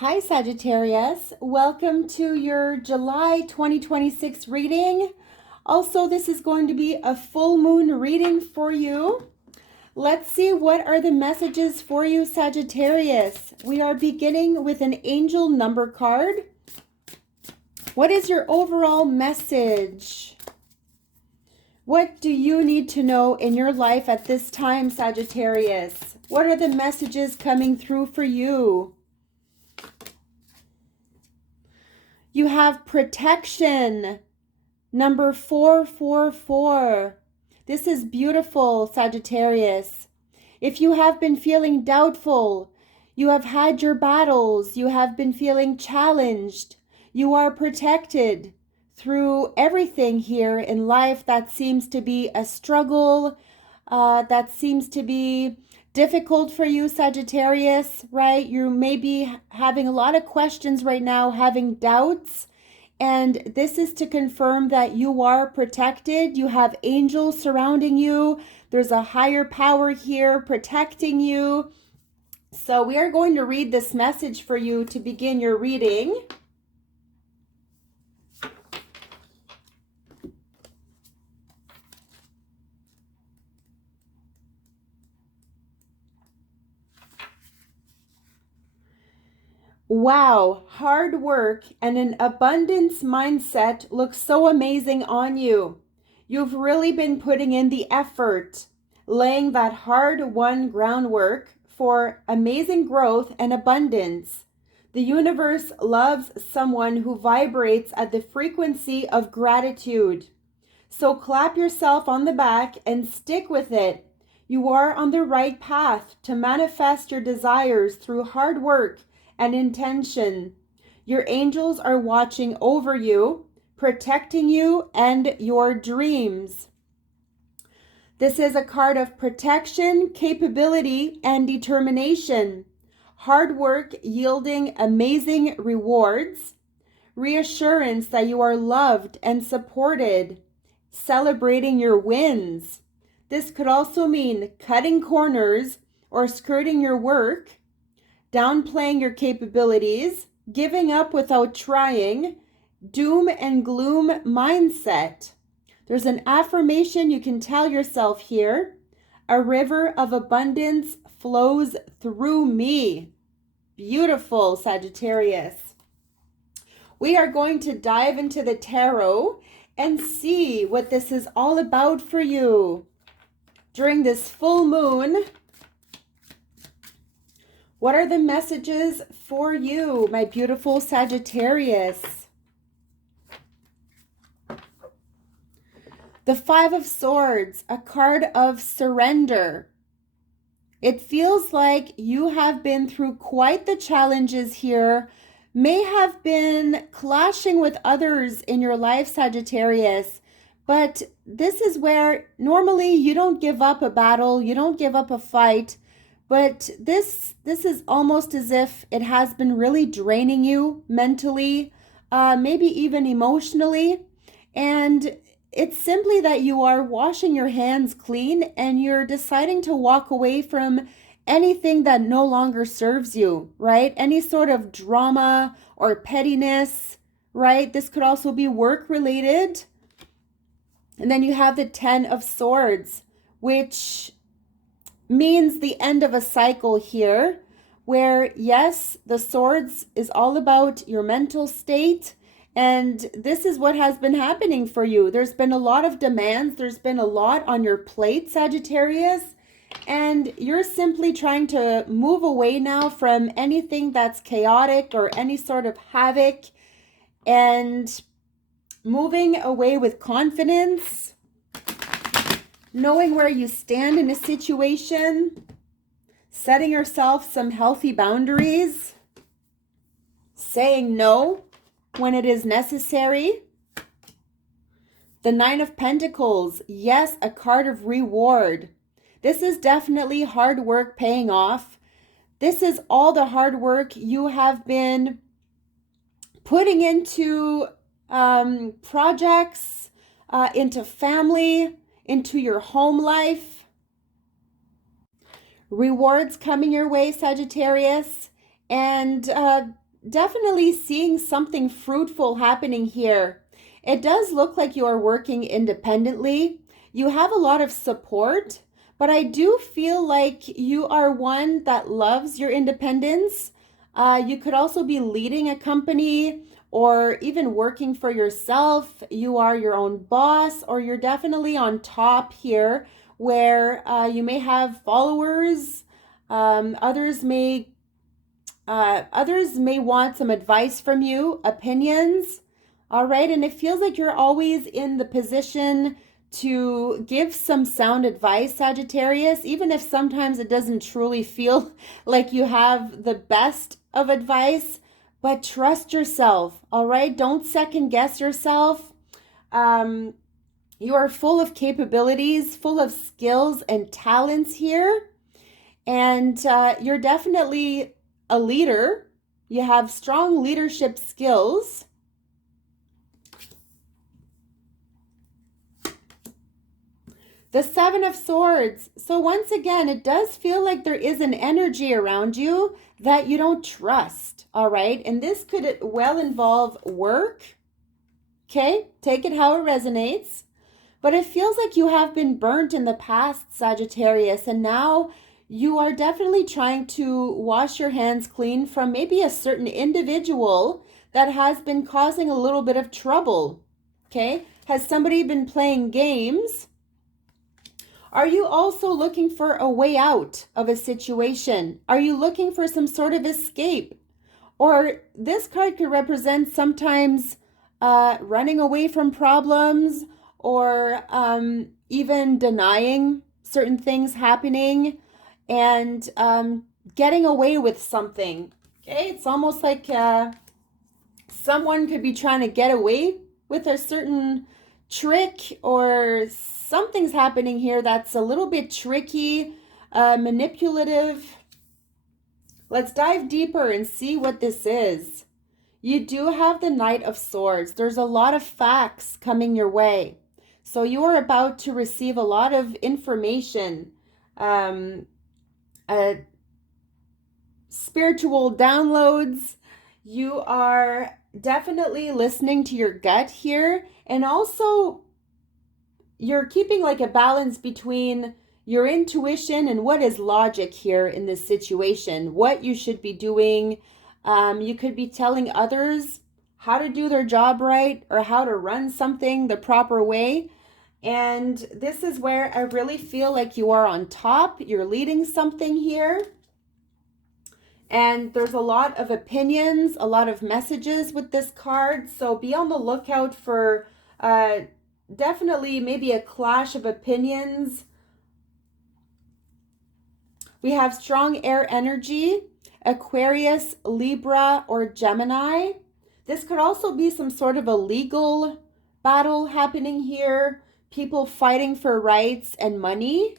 Hi, Sagittarius. Welcome to your July 2026 reading. Also, this is going to be a full moon reading for you. Let's see what are the messages for you, Sagittarius. We are beginning with an angel number card. What is your overall message? What do you need to know in your life at this time, Sagittarius? What are the messages coming through for you? You have protection, number 444. This is beautiful, Sagittarius. If you have been feeling doubtful, you have had your battles, you have been feeling challenged, you are protected through everything here in life that seems to be a struggle, that seems to be difficult for you, Sagittarius, right? You may be having a lot of questions right now, having doubts. And this is to confirm that you are protected. You have angels surrounding you. There's a higher power here protecting you. So we are going to read this message for you to begin your reading. Wow, hard work and an abundance mindset looks so amazing on you. You've really been putting in the effort, laying that hard-won groundwork for amazing growth and abundance. The universe loves someone who vibrates at the frequency of gratitude. So clap yourself on the back and stick with it. You are on the right path to manifest your desires through hard work and intention. Your angels are watching over you, protecting you and your dreams. This is a card of protection, capability, and determination. Hard work yielding amazing rewards. Reassurance that you are loved and supported. Celebrating your wins. This could also mean cutting corners or skirting your work, downplaying your capabilities, giving up without trying, doom and gloom mindset. There's an affirmation you can tell yourself here. A river of abundance flows through me. Beautiful, Sagittarius. We are going to dive into the tarot and see what this is all about for you. During this full moon, what are the messages for you, my beautiful Sagittarius? The Five of Swords, a card of surrender. It feels like you have been through quite the challenges here, may have been clashing with others in your life, Sagittarius. But this is where normally you don't give up a battle, you don't give up a fight. But this is almost as if it has been really draining you mentally, maybe even emotionally. And it's simply that you are washing your hands clean and you're deciding to walk away from anything that no longer serves you, right? Any sort of drama or pettiness, right? This could also be work related. And then you have the Ten of Swords, which means the end of a cycle here, where yes, the swords is all about your mental state, and this is what has been happening for you. There's been a lot of demands, there's been a lot on your plate, Sagittarius, and you're simply trying to move away now from anything that's chaotic or any sort of havoc, and moving away with confidence, knowing where you stand in a situation, setting yourself some healthy boundaries, saying no when it is necessary. The Nine of Pentacles, yes, a card of reward. This is definitely hard work paying off. This is all the hard work you have been putting into projects, into family, into your home life. Rewards coming your way, Sagittarius. And definitely seeing something fruitful happening here. It does look like you are working independently. You have a lot of support, but I do feel like you are one that loves your independence. You could also be leading a company or even working for yourself. You are your own boss, or you're definitely on top here where you may have followers. Others may want some advice from you, opinions. All right. And it feels like you're always in the position to give some sound advice, Sagittarius, even if sometimes it doesn't truly feel like you have the best of advice. But trust yourself. All right. Don't second guess yourself. Um, you are full of capabilities, full of skills and talents here. And you're definitely a leader. You have strong leadership skills. The Seven of Swords. So once again, it does feel like there is an energy around you that you don't trust. All right. And this could well involve work. Okay. Take it how it resonates. But it feels like you have been burnt in the past, Sagittarius, and now you are definitely trying to wash your hands clean from maybe a certain individual that has been causing a little bit of trouble. Okay? Has somebody been playing games? Are you also looking for a way out of a situation? Are you looking for some sort of escape? Or this card could represent sometimes running away from problems, or even denying certain things happening, and getting away with something. Okay, it's almost like someone could be trying to get away with a certain trick, or something's happening here that's a little bit tricky, manipulative. Let's dive deeper and see what this is. You do have the Knight of Swords. There's a lot of facts coming your way. So you are about to receive a lot of information, spiritual downloads. You are definitely listening to your gut here. And also, you're keeping like a balance between your intuition and what is logic here in this situation, what you should be doing. You could be telling others how to do their job right, or how to run something the proper way. And this is where I really feel like you are on top. You're leading something here. And there's a lot of opinions, a lot of messages with this card. So be on the lookout for definitely maybe a clash of opinions. We have strong air energy, Aquarius, Libra, or Gemini. This could also be some sort of a legal battle happening here. People fighting for rights and money.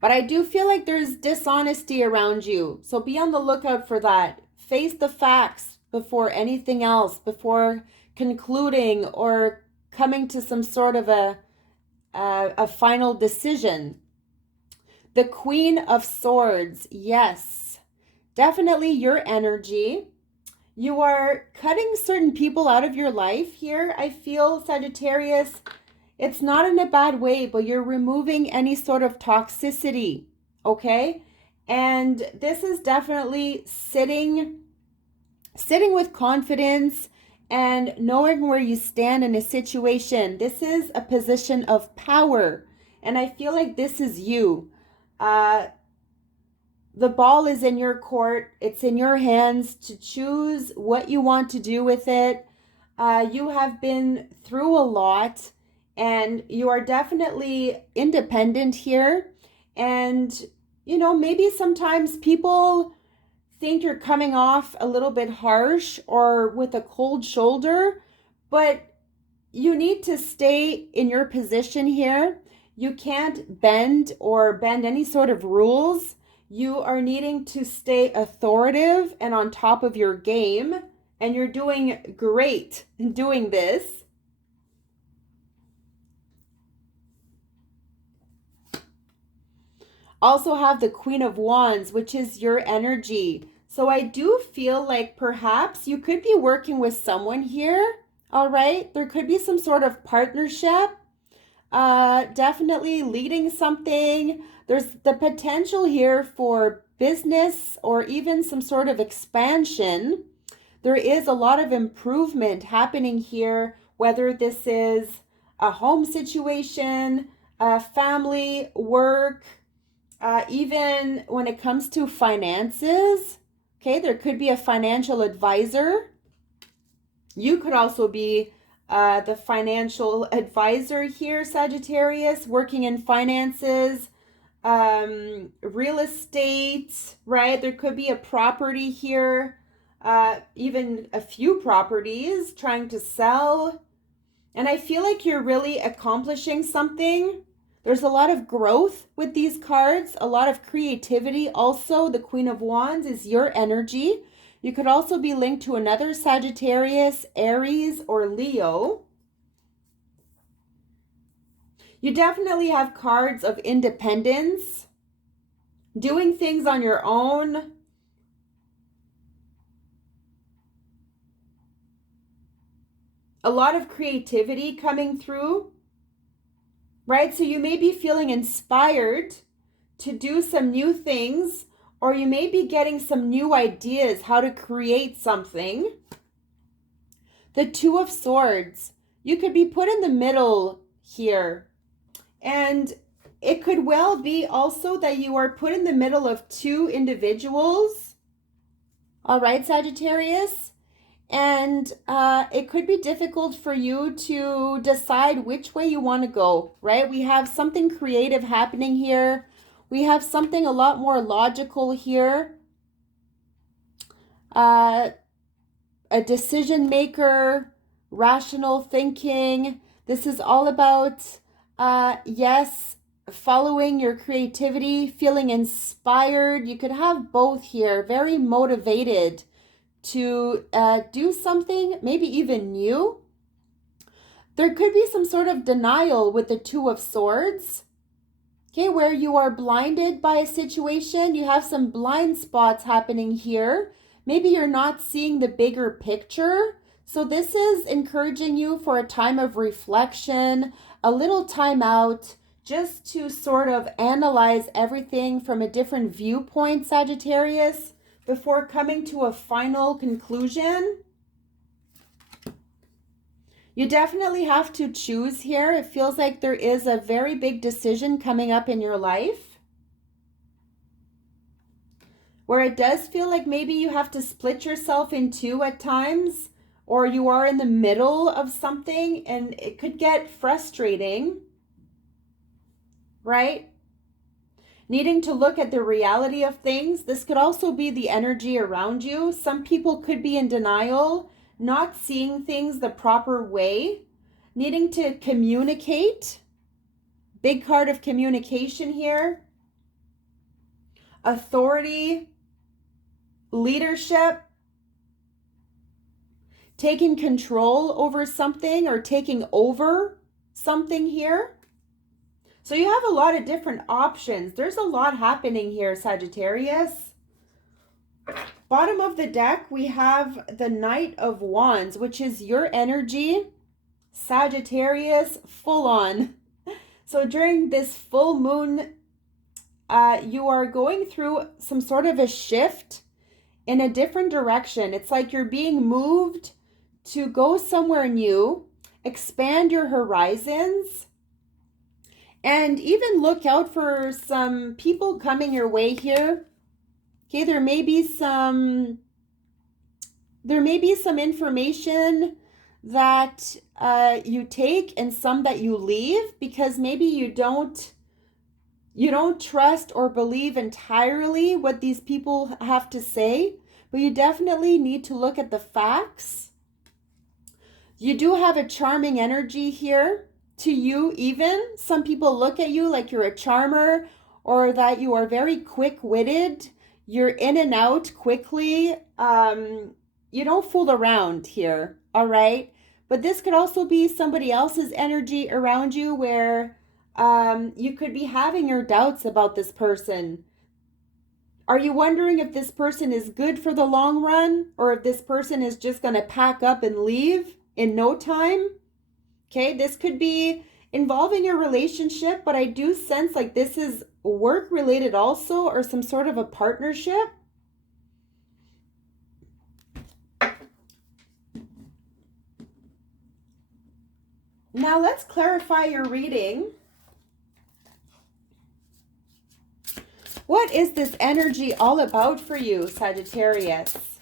But I do feel like there's dishonesty around you. So be on the lookout for that. Face the facts before anything else, before concluding or coming to some sort of a final decision. The Queen of Swords. Yes, definitely your energy. You are cutting certain people out of your life here. I feel, Sagittarius, it's not in a bad way, but you're removing any sort of toxicity, okay? And this is definitely sitting with confidence and knowing where you stand in a situation. This is a position of power, and I feel like this is you. The ball is in your court. It's in your hands to choose what you want to do with it. You have been through a lot, and you are definitely independent here. And, you know, maybe sometimes people think you're coming off a little bit harsh or with a cold shoulder, but you need to stay in your position here. You can't bend any sort of rules. You are needing to stay authoritative and on top of your game, and you're doing great in doing this. Also have the Queen of Wands, which is your energy. So I do feel like perhaps you could be working with someone here. All right. There could be some sort of partnership. Definitely leading something. There's the potential here for business or even some sort of expansion. There is a lot of improvement happening here, whether this is a home situation, a family, work, even when it comes to finances. Okay, there could be a financial advisor. You could also be the financial advisor here, Sagittarius, working in finances, real estate, right? There could be a property here, even a few properties trying to sell. And I feel like you're really accomplishing something. There's a lot of growth with these cards, a lot of creativity. Also, the Queen of Wands is your energy. You could also be linked to another Sagittarius, Aries, or Leo. You definitely have cards of independence, doing things on your own. A lot of creativity coming through, right? So you may be feeling inspired to do some new things, or you may be getting some new ideas how to create something. The Two of Swords, you could be put in the middle here. And it could well be also that you are put in the middle of two individuals. All right, Sagittarius. And it could be difficult for you to decide which way you want to go, right? We have something creative happening here. We have something a lot more logical here. A decision maker, rational thinking. This is all about, yes, following your creativity, feeling inspired. You could have both here, very motivated to do something, maybe even new. There could be some sort of denial with the Two of Swords. Okay, where you are blinded by a situation. You have some blind spots happening here. Maybe you're not seeing the bigger picture. So this is encouraging you for a time of reflection, a little time out, just to sort of analyze everything from a different viewpoint, Sagittarius, before coming to a final conclusion. You definitely have to choose here. It feels like there is a very big decision coming up in your life, where it does feel like maybe you have to split yourself in two at times, or you are in the middle of something and it could get frustrating, right? Needing to look at the reality of things. This could also be the energy around you. Some people could be in denial, not seeing things the proper way, needing to communicate. Big card of communication here. Authority, leadership, taking control over something or taking over something here. So you have a lot of different options. There's a lot happening here, Sagittarius. Bottom of the deck, we have the Knight of Wands, which is your energy. Sagittarius, full on. So during this full moon, you are going through some sort of a shift in a different direction. It's like you're being moved to go somewhere new, expand your horizons, and even look out for some people coming your way here. Okay, there may be some information that you take and some that you leave, because maybe you don't trust or believe entirely what these people have to say, but you definitely need to look at the facts. You do have a charming energy here. To you, even some people look at you like you're a charmer, or that you are very quick-witted. You're in and out quickly. You don't fool around here, all right? But this could also be somebody else's energy around you, where You could be having your doubts about this person. Are you wondering if this person is good for the long run or if this person is just going to pack up and leave in no time? Okay, this could be involving your relationship, but I do sense like this is work related also, or some sort of a partnership. Now let's clarify your reading. What is this energy all about for you, Sagittarius?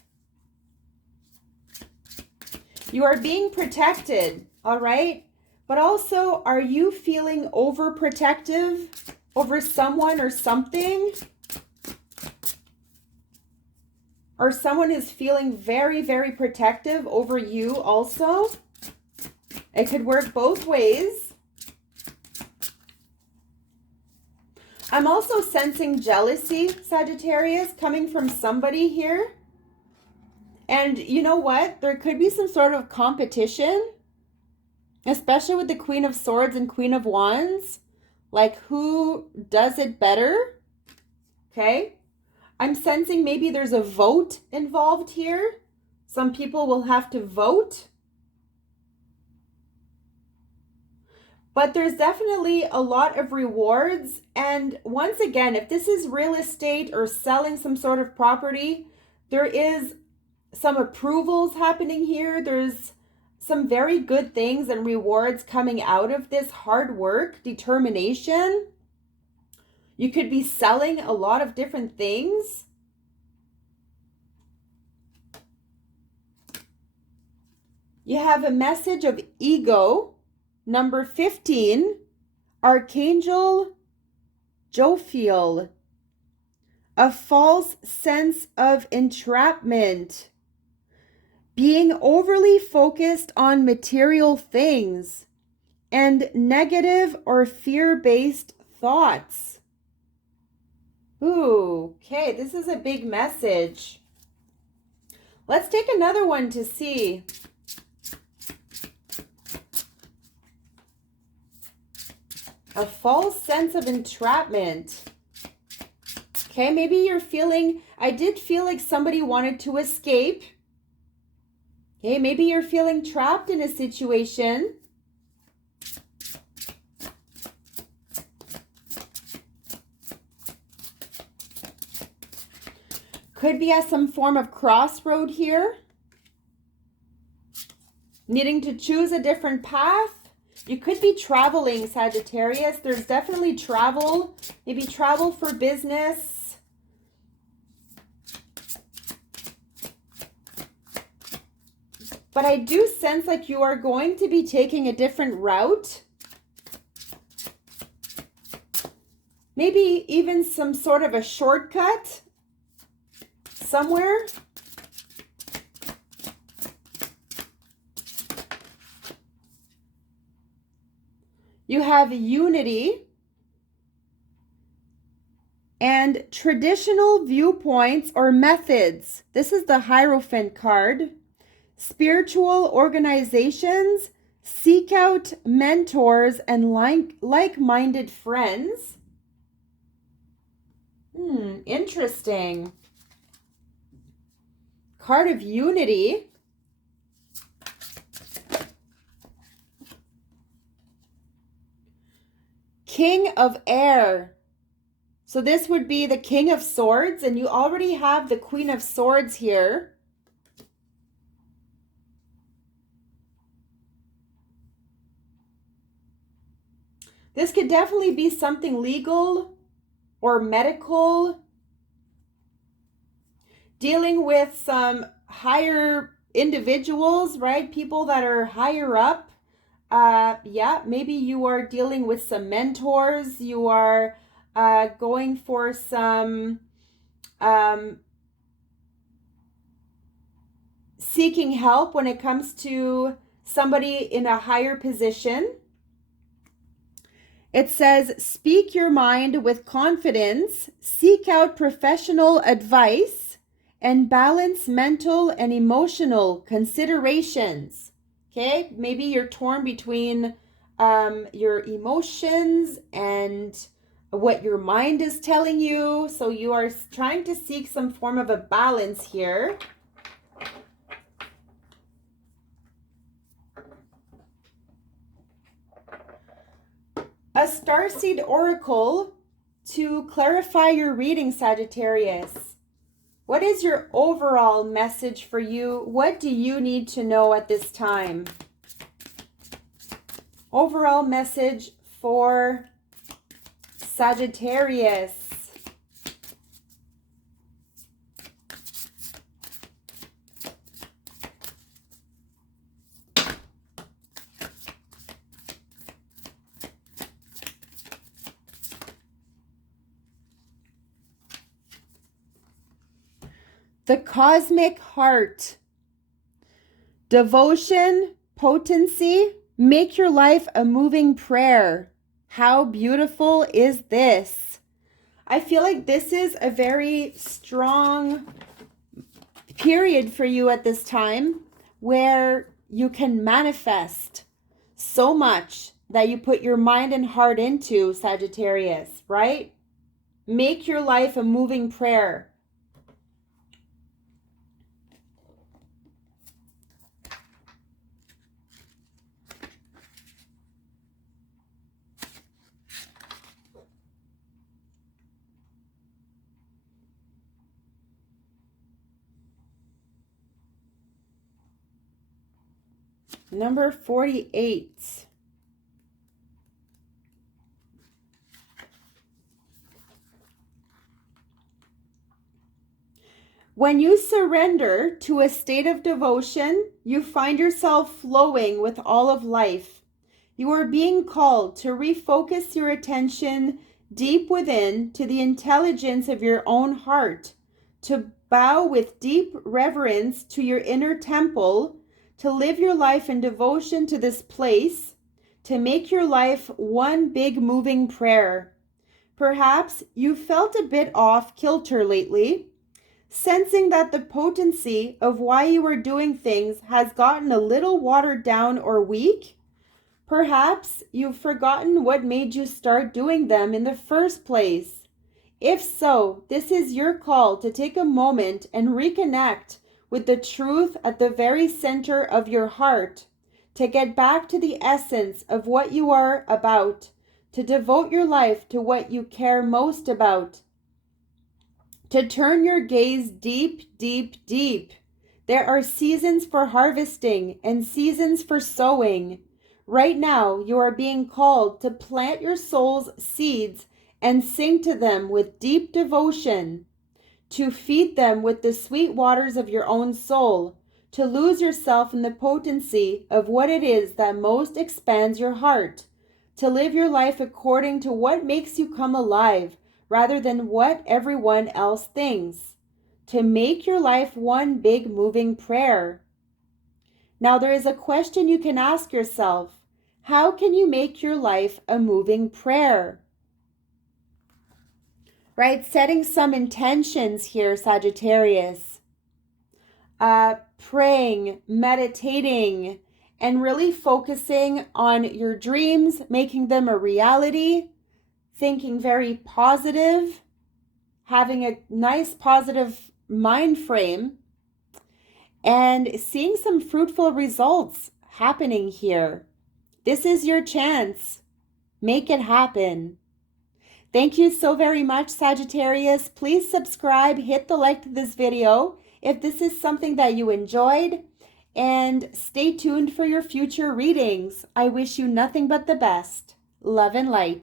You are being protected, all right? But also, are you feeling overprotective over someone or something? Or someone is feeling very, very protective over you also? It could work both ways. I'm also sensing jealousy, Sagittarius, coming from somebody here. And you know what? There could be some sort of competition, especially with the Queen of Swords and Queen of Wands. Like, who does it better? Okay. I'm sensing maybe there's a vote involved here. Some people will have to vote. But there's definitely a lot of rewards. And once again, if this is real estate or selling some sort of property, there is some approvals happening here. There's some very good things and rewards coming out of this hard work, determination. You could be selling a lot of different things. You have a message of ego. Number 15, Archangel Jophiel, a false sense of entrapment, being overly focused on material things, and negative or fear-based thoughts. Ooh, okay, this is a big message. Let's take another one to see. A false sense of entrapment. Okay, maybe you're feeling, I did feel like somebody wanted to escape. Okay, maybe you're feeling trapped in a situation. Could be at some form of crossroad here. Needing to choose a different path. You could be traveling, Sagittarius. There's definitely travel. Maybe travel for business. But I do sense like you are going to be taking a different route. Maybe even some sort of a shortcut somewhere. You have unity and traditional viewpoints or methods. This is the Hierophant card. Spiritual organizations seek out mentors and like-minded friends. Interesting. Card of unity. King of Air. So this would be the King of Swords, and you already have the Queen of Swords here. This could definitely be something legal or medical, dealing with some higher individuals, right? People that are higher up. Yeah, maybe you are dealing with some mentors. You are going for some seeking help when it comes to somebody in a higher position. It says, speak your mind with confidence, seek out professional advice, and balance mental and emotional considerations. Okay, maybe you're torn between your emotions and what your mind is telling you. So you are trying to seek some form of a balance here. A starseed oracle to clarify your reading, Sagittarius. What is your overall message for you? What do you need to know at this time? Overall message for Sagittarius. The cosmic heart. Devotion, potency, make your life a moving prayer. How beautiful is this? I feel like this is a very strong period for you at this time where you can manifest so much that you put your mind and heart into, Sagittarius, right? Make your life a moving prayer. Number 48. When you surrender to a state of devotion, you find yourself flowing with all of life. You are being called to refocus your attention deep within to the intelligence of your own heart, to bow with deep reverence to your inner temple, to live your life in devotion to this place, to make your life one big moving prayer. Perhaps you felt a bit off kilter lately, sensing that the potency of why you are doing things has gotten a little watered down or weak. Perhaps you've forgotten what made you start doing them in the first place. If so, this is your call to take a moment and reconnect with the truth at the very center of your heart, to get back to the essence of what you are about, to devote your life to what you care most about, to turn your gaze deep, deep, deep. There are seasons for harvesting and seasons for sowing. Right now, you are being called to plant your soul's seeds and sing to them with deep devotion, to feed them with the sweet waters of your own soul, to lose yourself in the potency of what it is that most expands your heart, to live your life according to what makes you come alive rather than what everyone else thinks, to make your life one big moving prayer. Now there is a question you can ask yourself. How can you make your life a moving prayer? Right? Setting some intentions here, Sagittarius. Praying, meditating, and really focusing on your dreams, making them a reality, thinking very positive, having a nice positive mind frame, and seeing some fruitful results happening here. This is your chance. Make it happen. Thank you so very much, Sagittarius. Please subscribe, hit the like to this video if this is something that you enjoyed, and stay tuned for your future readings. I wish you nothing but the best. Love and light.